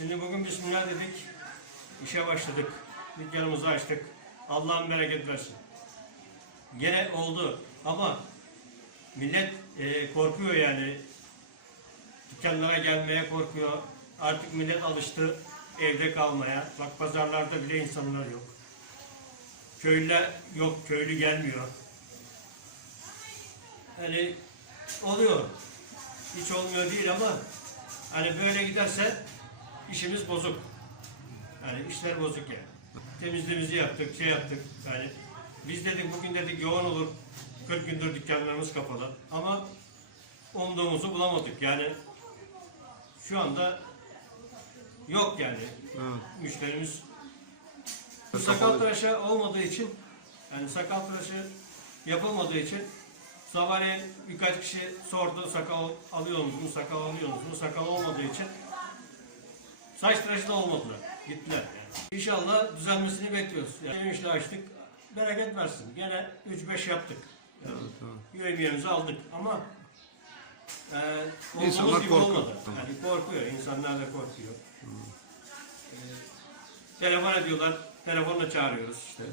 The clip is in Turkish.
Şimdi bugün Bismillah dedik. işe başladık. Dükkanımızı açtık. Allah'ın bereket versin. Gene oldu ama millet e, korkuyor yani. Dükkanlara gelmeye korkuyor. Artık millet alıştı evde kalmaya. Bak pazarlarda bile insanlar yok. Köylüler yok, köylü gelmiyor. Hani oluyor. Hiç olmuyor değil ama hani böyle giderse işimiz bozuk. Yani işler bozuk yani. Temizliğimizi yaptık, şey yaptık. Yani biz dedik bugün dedik yoğun olur. 40 gündür dükkanlarımız kapalı. Ama umduğumuzu bulamadık. Yani şu anda yok yani Evet. müşterimiz. Bu sakal tıraşı olmadığı için yani sakal tıraşı yapılmadığı için sabahleyin birkaç kişi sordu sakal alıyor musunuz, sakal alıyor musunuz? Sakal olmadığı için saç tıraşı da olmadılar. Gittiler yani. İnşallah düzelmesini bekliyoruz. Yani işle açtık. Bereket versin. Gene 3-5 yaptık. Yani Yemeğimizi aldık ama olduğumuz İnsanlar gibi korkuyor. olmadı. Yani korkuyor. İnsanlar da korkuyor. E, telefon ediyorlar. Telefonla çağırıyoruz işte.